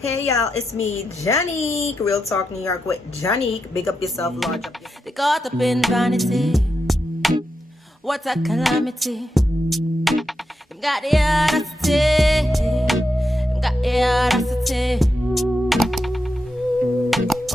Hey y'all, it's me, Janique. Real Talk New York with Janique. Big up yourself, large up yourself. They caught up in vanity. What a calamity. Them got the audacity. Them got the audacity.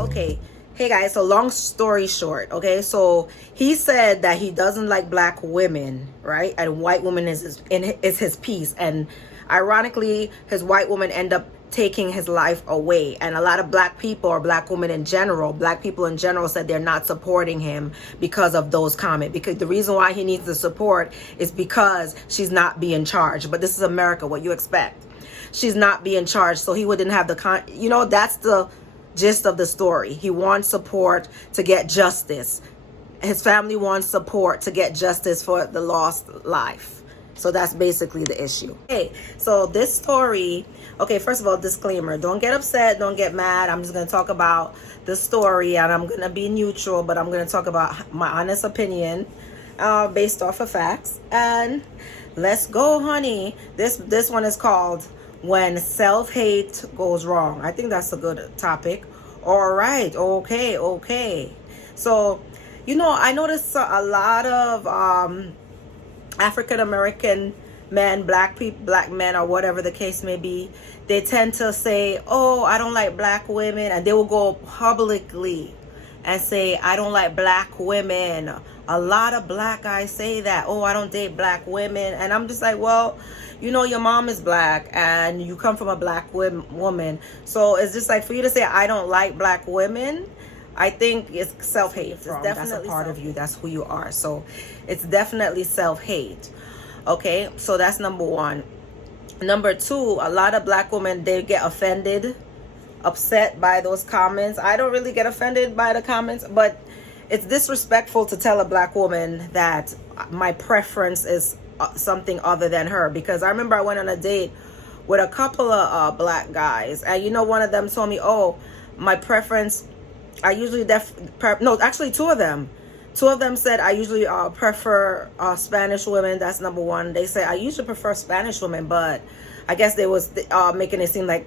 Okay. Hey guys, so long story short, okay? So he said that he doesn't like black women, right? And white women is his piece. And ironically, his white woman end up taking his life away. And a lot of black people, or black women in general, black people in general, said they're not supporting him because of those comments. Because the reason why he needs the support is because she's not being charged. But this is America, what you expect. She's not being charged, so he wouldn't have the that's the gist of the story. He wants support to get justice. His family wants support to get justice for the lost life. So that's basically the issue. Okay, so this story, okay, first of all, disclaimer, don't get upset, don't get mad. I'm just going to talk about the story, and I'm going to be neutral, but I'm going to talk about my honest opinion based off of facts. And let's go, honey. This one is called When Self-Hate Goes Wrong. I think that's a good topic. All right, okay. So, I noticed a lot of African American men, black men, or whatever the case may be, they tend to say, oh, I don't like black women, and they will go publicly and say, I don't like black women. A lot of black guys say that, oh, I don't date black women. And I'm just like, well, your mom is black and you come from a black woman, so it's just like, for you to say I don't like black women, I think it's self-hate. That's a part of you. That's who you are. So it's definitely self-hate. Okay, so that's number one. Number two, a lot of black women, they get offended, upset by those comments. I don't really get offended by the comments, but it's disrespectful to tell a black woman that my preference is something other than her. Because I remember I went on a date with a couple of black guys, and one of them told me, oh, my preference, I usually actually two of them said I usually prefer Spanish women. That's number one. They say I usually prefer Spanish women, but I guess they was making it seem like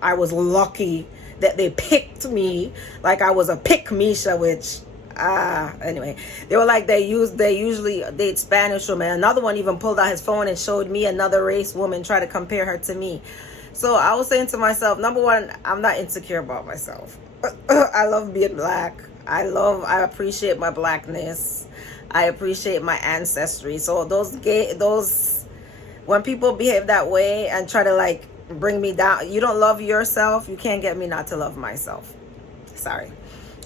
I was lucky that they picked me, like I was a pick-misha, which anyway, they were like they usually date Spanish women. Another one even pulled out his phone and showed me another race woman, try to compare her to me. So I was saying to myself, number one, I'm not insecure about myself. I love being black. I appreciate my blackness. I appreciate my ancestry. So those when people behave that way and try to like bring me down, you don't love yourself, you can't get me not to love myself. Sorry.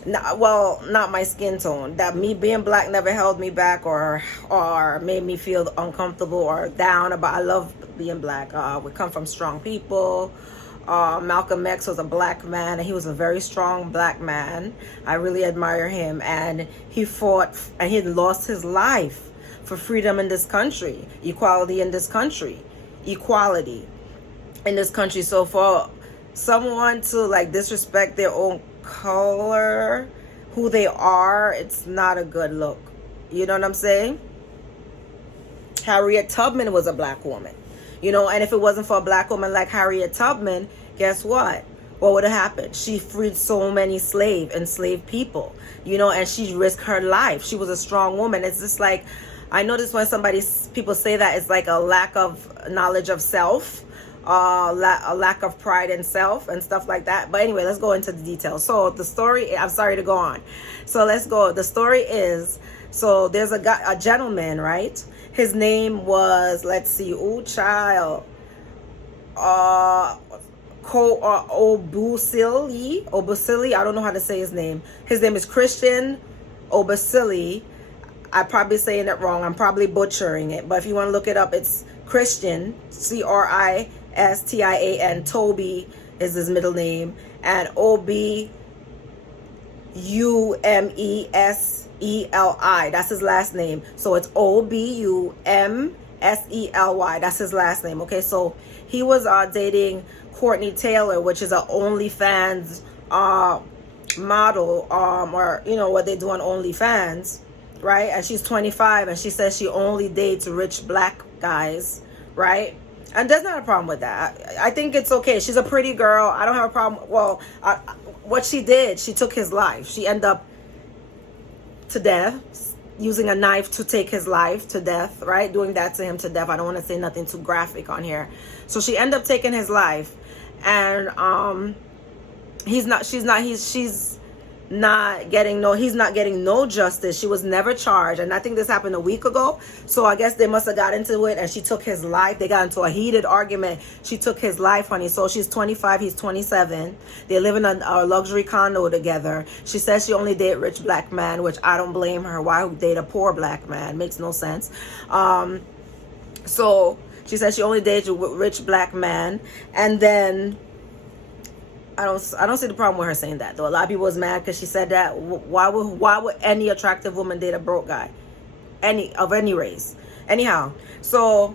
Not my skin tone. That me being black never held me back or made me feel uncomfortable or down about. I love being black. We come from strong people. Malcolm X was a black man, and he was a very strong black man. I really admire him, and he fought and he lost his life for freedom in this country, equality in this country. So for someone to like disrespect their own color, who they are, it's not a good look. You know what I'm saying? Harriet Tubman was a black woman, and if it wasn't for a black woman like Harriet Tubman, guess what would have happened? She freed so many enslaved people, and she risked her life. She was a strong woman. It's just like, I notice when people say that, it's like a lack of knowledge of self, a lack of pride in self and stuff like that. But anyway, let's go into the details. So the story, I'm sorry to go on. So let's go. The story is, so there's a gentleman, right? His name was, let's see, Obusili. I don't know how to say his name. His name is Christian Obusili. I'm probably saying it wrong. I'm probably butchering it. But if you want to look it up, it's Christian, Christian. Toby is his middle name. And Obumeseli. That's his last name. So it's Obumeseli. That's his last name. Okay, so he was dating Courtney Taylor, which is an OnlyFans model, or what they do on OnlyFans, right? And she's 25, and she says she only dates rich black guys, right? And there's not a problem with that. I think it's okay. She's a pretty girl. I don't have a problem. Well, what she did, she took his life. She ended up to death, using a knife to take his life to death, right? Doing that to him to death. I don't want to say nothing too graphic on here. So she ended up taking his life. And he's not getting no justice. She was never charged, and I think this happened a week ago. So I guess they must have got into it, and she took his life. They got into a heated argument. She took his life, honey. So she's 25, he's 27. They live in a luxury condo together. She says she only date rich black man, which I don't blame her. Why date a poor black man? Makes no sense. So she says she only dates a rich black man, and then I don't see the problem with her saying that, though. A lot of people was mad because she said that. Why would any attractive woman date a broke guy, of any race? Anyhow, so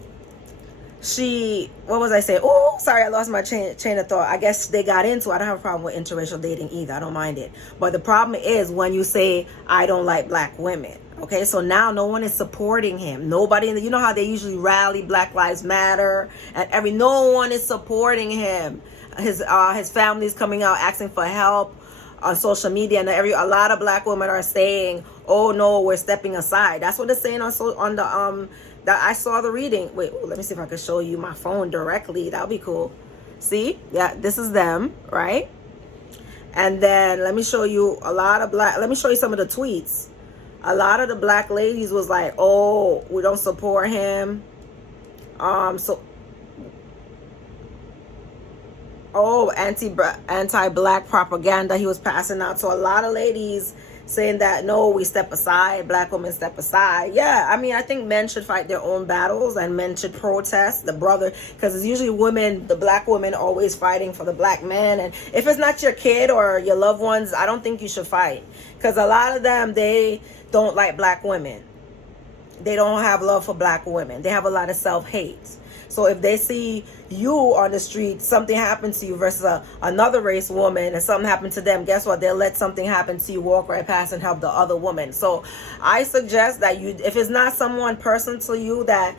what was I saying? Oh, sorry, I lost my chain of thought. I guess they got into. I don't have a problem with interracial dating either. I don't mind it. But the problem is when you say I don't like black women. Okay, so now no one is supporting him. Nobody you know how they usually rally Black Lives Matter and no one is supporting him. His family's coming out asking for help on social media, and a lot of black women are saying, "Oh no, we're stepping aside." That's what they're saying on the that I saw the reading. Wait, let me see if I can show you my phone directly. That'll be cool. See, yeah, this is them, right? And then let me show you let me show you some of the tweets. A lot of the black ladies was like, "Oh, we don't support him." Anti-black propaganda he was passing out. So a lot of ladies saying that, no, we step aside, black women step aside. Yeah, I mean, I think men should fight their own battles and men should protest because it's usually women, the black women always fighting for the black men. And if it's not your kid or your loved ones, I don't think you should fight, because a lot of them, they don't like black women. They don't have love for black women. They have a lot of self-hate. So if they see you on the street, something happened to you versus another race woman, and something happened to them, guess what? They'll let something happen to you, walk right past and help the other woman. So I suggest that if it's not someone person to you that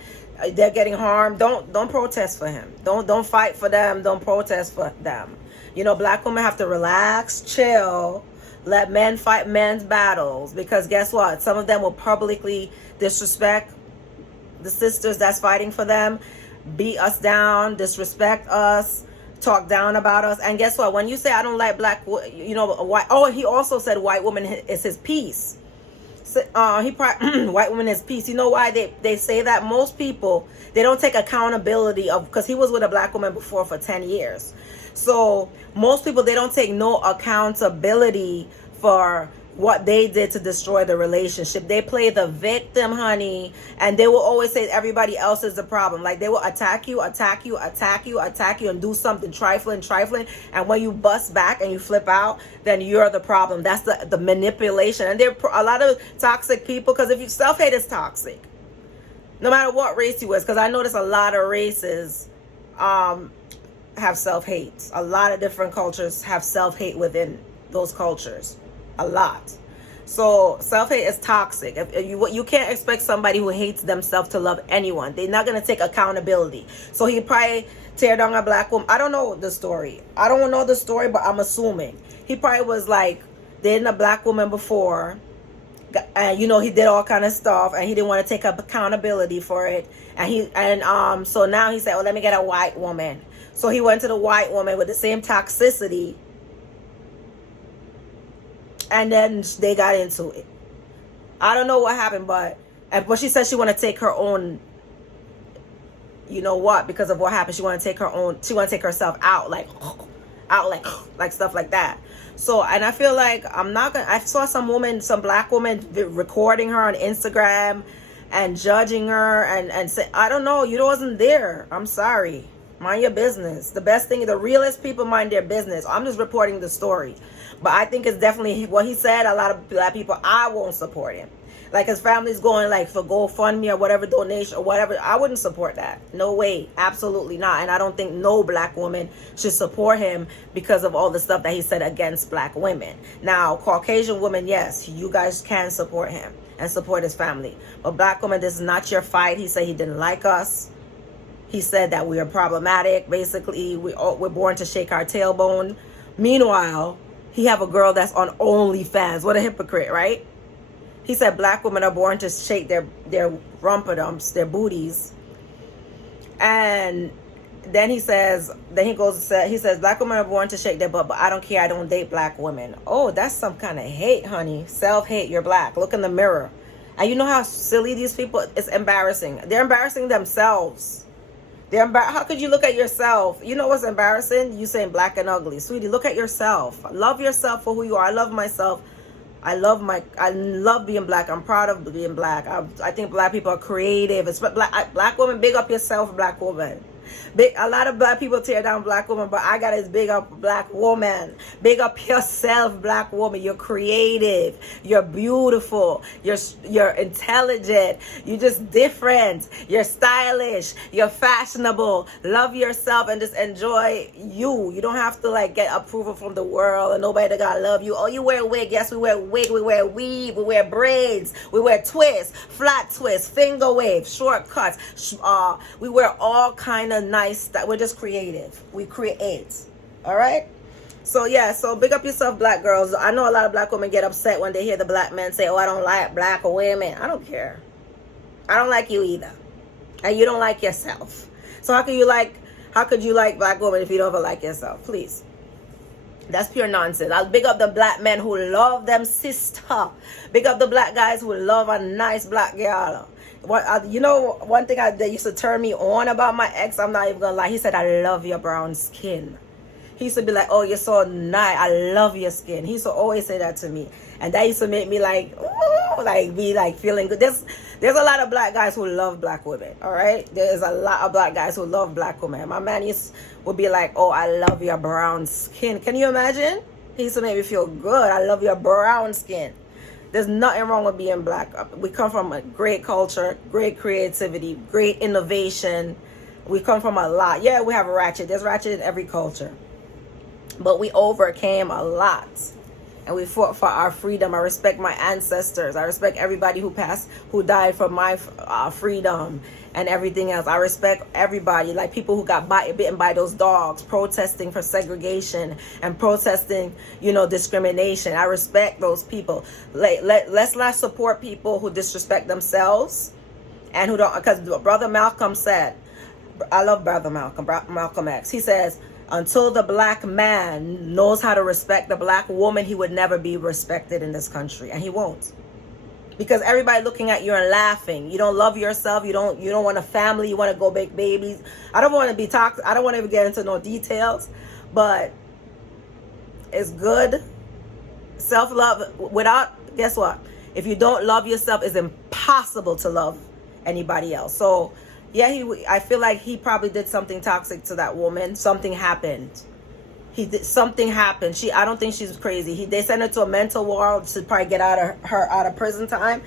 they're getting harmed, don't protest for him. Don't fight for them. Don't protest for them. You know, black women have to relax, chill, let men fight men's battles, because guess what? Some of them will publicly disrespect the sisters that's fighting for them, beat us down, disrespect us, talk down about us. And guess what? When you say I don't like black, he also said white woman is his peace. White woman is peace. You know why they say that? Most people, they don't take accountability because he was with a black woman before for 10 years. So most people, they don't take no accountability for what they did to destroy the relationship. They play the victim, honey, and they will always say everybody else is the problem. Like, they will attack you, and do something trifling, and when you bust back and you flip out, then you're the problem. That's the manipulation. And there are a lot of toxic people, because if you self-hate is toxic, no matter what race you is, because I notice a lot of races have self-hate. A lot of different cultures have self-hate within those cultures. A lot. So self-hate is toxic. You can't expect somebody who hates themselves to love anyone. They're not going to take accountability. So he probably tear down a black woman. I don't know the story, but I'm assuming he probably was like dating a black woman before, and he did all kind of stuff, and he didn't want to take up accountability for it, and so now he said, well, let me get a white woman. So he went to the white woman with the same toxicity, and then they got into it. I don't know what happened, but she said she want to take her own, because of what happened. She want to take herself out, like stuff like that. So, and I feel like I saw some black woman recording her on Instagram and judging her and say, I don't know, you wasn't there. I'm sorry. Mind your business. The best thing, the realest people mind their business. I'm just reporting the story. But I think it's definitely what he said. A lot of black people, I won't support him. Like, his family's going like for GoFundMe or whatever, donation or whatever. I wouldn't support that. No way. Absolutely not. And I don't think no black woman should support him because of all the stuff that he said against black women. Now, Caucasian women, yes, you guys can support him and support his family. But black women, this is not your fight. He said he didn't like us. He said that we are problematic. Basically, we're born to shake our tailbone. Meanwhile, he have a girl that's on OnlyFans. What a hypocrite, right? He said black women are born to shake their rumpadumps, their booties. And then he says, he says, black women are born to shake their butt, but I don't care. I don't date black women. Oh, that's some kind of hate, honey. Self-hate. You're black. Look in the mirror. And you know how silly these people, it's embarrassing. They're embarrassing themselves. How could you look at yourself? You know what's embarrassing? You saying black and ugly. Sweetie, look at yourself. Love yourself for who you are. I love myself. I love being black. I'm proud of being black. I think black people are creative. It's black woman, big up yourself, black woman. A lot of black people tear down black women, but I got to big up black woman. Big up yourself, black woman. You're creative. You're beautiful. You're intelligent. You're just different. You're stylish. You're fashionable. Love yourself and just enjoy you. You don't have to like get approval from the world and nobody gotta love you. Oh, you wear a wig. Yes, we wear a wig. We wear weave. We wear braids. We wear twists, flat twists, finger waves, short cuts. We wear all kind of nice stuff. We're just creative. We create. All right. So yeah, so big up yourself, black girls. I know a lot of black women get upset when they hear the black men say, oh, I don't like black women. I don't care. I don't like you either. And you don't like yourself. So how could you like black women if you don't ever like yourself? Please. That's pure nonsense. I'll big up the black men who love them sister. Big up the black guys who love a nice black girl. You know, one thing that used to turn me on about my ex, I'm not even gonna lie. He said, I love your brown skin. He used to be like, oh, you're so nice. I love your skin. He used to always say that to me. And that used to make me like, ooh, like be like feeling good. There's a lot of black guys who love black women. All right. There's a lot of black guys who love black women. My man would be like, oh, I love your brown skin. Can you imagine? He used to make me feel good. I love your brown skin. There's nothing wrong with being black. We come from a great culture, great creativity, great innovation. We come from a lot. Yeah, we have ratchet. There's ratchet in every culture. But we overcame a lot. And we fought for our freedom. I respect my ancestors. I respect everybody who died for my freedom and everything else. I respect everybody, like people who got bitten by those dogs, protesting for segregation and protesting, discrimination. I respect those people. Let's not support people who disrespect themselves and who don't, because Brother Malcolm said, I love Brother Malcolm X. He says, until the black man knows how to respect the black woman, he would never be respected in this country. And he won't. Because everybody looking at you and laughing. You don't love yourself. You don't want a family. You want to go make babies. I don't want to be toxic. I don't want to get into no details. But it's good. Self-love without, guess what? If you don't love yourself, it's impossible to love anybody else. So yeah, I feel like he probably did something toxic to that woman. Something happened. Something happened. I don't think she's crazy. They sent her to a mental ward to probably get her out of prison time.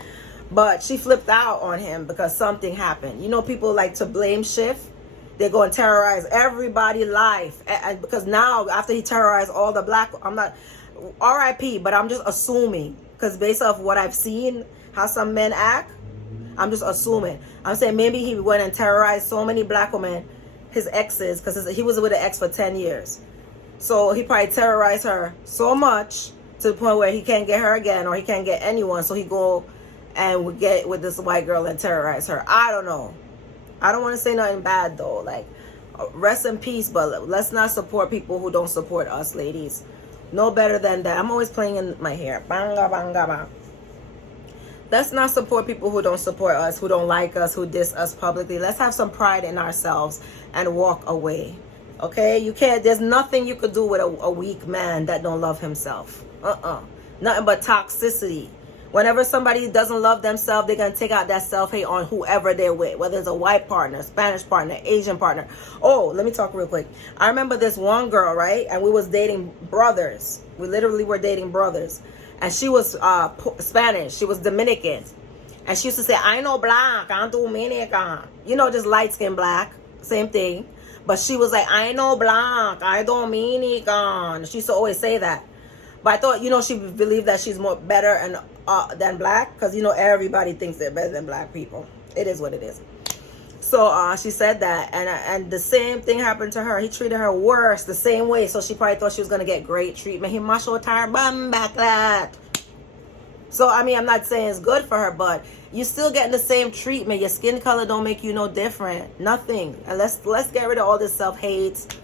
But she flipped out on him because something happened. People like to blame shift. They go and terrorize everybody's life. And because now, after he terrorized all the black, I'm not RIP, but I'm just assuming. Because based off what I've seen, how some men act, I'm just assuming. I'm saying maybe he went and terrorized so many black women, his exes, because he was with an ex for 10 years. So he probably terrorized her so much to the point where he can't get her again or he can't get anyone. So he go and would get with this white girl and terrorize her. I don't know. I don't want to say nothing bad though. Like, rest in peace, but let's not support people who don't support us, ladies. No better than that. I'm always playing in my hair. Banga, banga, banga. Let's not support people who don't support us, who don't like us, who diss us publicly. Let's have some pride in ourselves and walk away. Okay? There's nothing you could do with a weak man that don't love himself. Nothing but toxicity. Whenever somebody doesn't love themselves, they're going to take out that self-hate on whoever they're with, whether it's a white partner, Spanish partner, Asian partner. Oh, let me talk real quick. I remember this one girl, right? And we was dating brothers. We literally were dating brothers. And she was Spanish. She was Dominican. And she used to say, I know black, I'm Dominican. Just light-skinned black. Same thing. But she was like, I know black, I Dominican. She used to always say that. But I thought, she believed that she's more better than black. Because, everybody thinks they're better than black people. It is what it is. So she said that, and the same thing happened to her. He treated her worse, the same way. So she probably thought she was gonna get great treatment. He mash out her bum back that. So I mean, I'm not saying it's good for her, but you're still getting the same treatment. Your skin color don't make you no different. Nothing. And let's get rid of all this self-hate.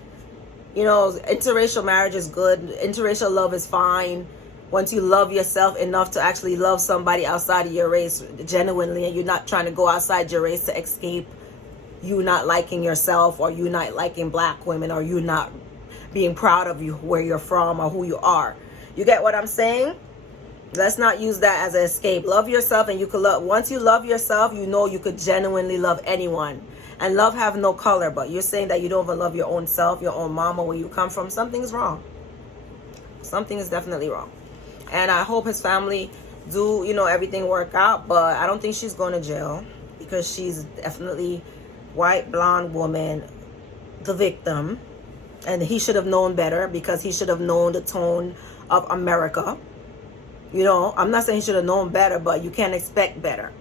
You know, interracial marriage is good. Interracial love is fine. Once you love yourself enough to actually love somebody outside of your race genuinely, and you're not trying to go outside your race to escape you not liking yourself, or you not liking black women, or you not being proud of you where you're from or who you are. You get what I'm saying? Let's not use that as an escape. Love yourself, and you could love. Once you love yourself, you know you could genuinely love anyone. And love have no color. But you're saying that you don't even love your own self, your own mama, where you come from. Something's wrong. Something is definitely wrong. And I hope his family do, you know, everything work out. But I don't think she's going to jail, because she's definitely white, blonde woman, the victim. And he should have known better, because he should have known the tone of America. You know, I'm not saying he should have known better, but you can't expect better.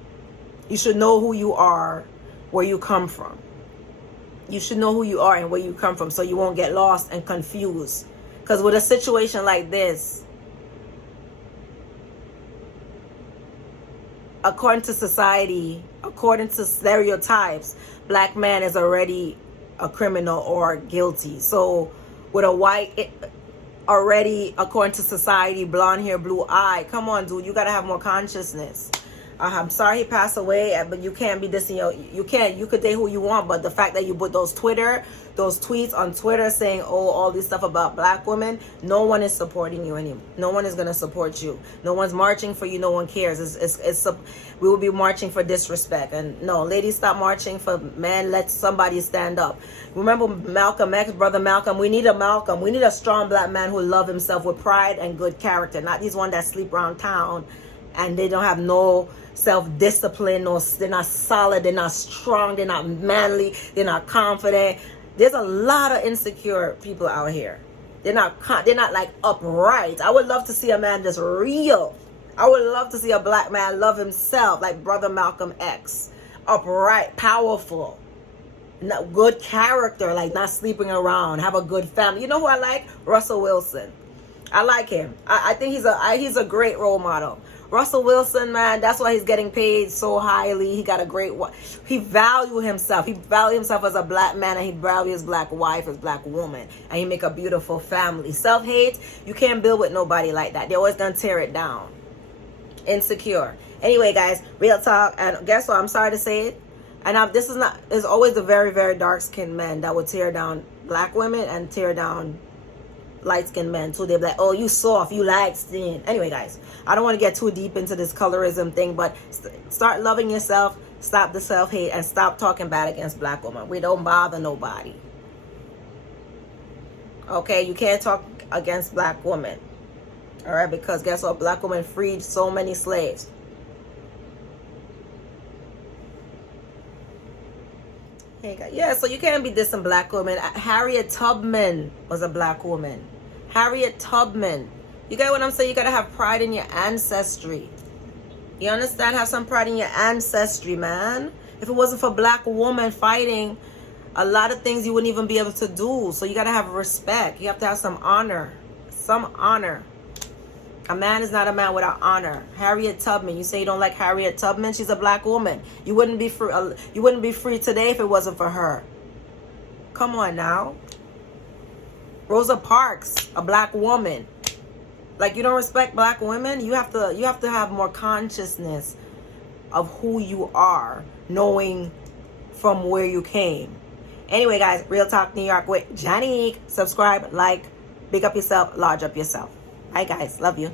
You should know who you are, where you come from. You should know who you are and where you come from, so you won't get lost and confused. Because with a situation like this, according to society, according to stereotypes, black man is already a criminal or guilty. So with a white, already according to society, blonde hair, blue eye, come on, dude, you gotta have more consciousness. I'm sorry he passed away, but you can't be dissing you could date who you want, but the fact that you put those tweets on Twitter saying, oh, all this stuff about black women, no one is supporting you anymore. No one is going to support you. No one's marching for you. No one cares. We will be marching for disrespect. And no, ladies, stop marching for men. Let somebody stand up. Remember Malcolm X, brother Malcolm? We need a Malcolm. We need a strong black man who love himself with pride and good character, not these ones that sleep around town and they don't have no self-discipline, or they're not solid, they're not strong, they're not manly, they're not confident. There's a lot of insecure people out here. They're not like upright. I would love to see a man that's real. I would love to see a black man love himself, like brother Malcolm X. Upright, powerful, good character, like not sleeping around, have a good family. You know who I like? Russell Wilson. I like him. I think he's a great role model. Russell Wilson, man, that's why he's getting paid so highly. He got a great, he value himself. He value himself as a black man, and he value his black wife, his black woman, and he make a beautiful family. Self-hate, you can't build with nobody like that. They're always gonna tear it down. Insecure. Anyway, guys, real talk, and guess what? I'm sorry to say it, and this is not. There's always the very, very dark-skinned men that will tear down black women and tear down light-skinned men too. They're like, oh, you soft, you light skin. Anyway, guys, I don't want to get too deep into this colorism thing, but start loving yourself, stop the self-hate, and stop talking bad against black women. We don't bother nobody. Okay, you can't talk against black women. All right, because guess what? Black women freed so many slaves. Hey guys. Yeah, so you can't be dissing black women. Harriet Tubman was a black woman. Harriet Tubman. You get what I'm saying? You gotta have pride in your ancestry. You understand? Have some pride in your ancestry, man. If it wasn't for black women fighting, a lot of things you wouldn't even be able to do. So you gotta have respect. You have to have some honor. Some honor. A man is not a man without honor. Harriet Tubman. You say you don't like Harriet Tubman? She's a black woman. You wouldn't be free. You wouldn't be free today if it wasn't for her. Come on now. Rosa Parks, a black woman. Like, you don't respect black women? You have to have more consciousness of who you are, knowing from where you came. Anyway, guys, Real Talk New York with Janique. Subscribe, like, big up yourself, large up yourself. Hi guys, love you.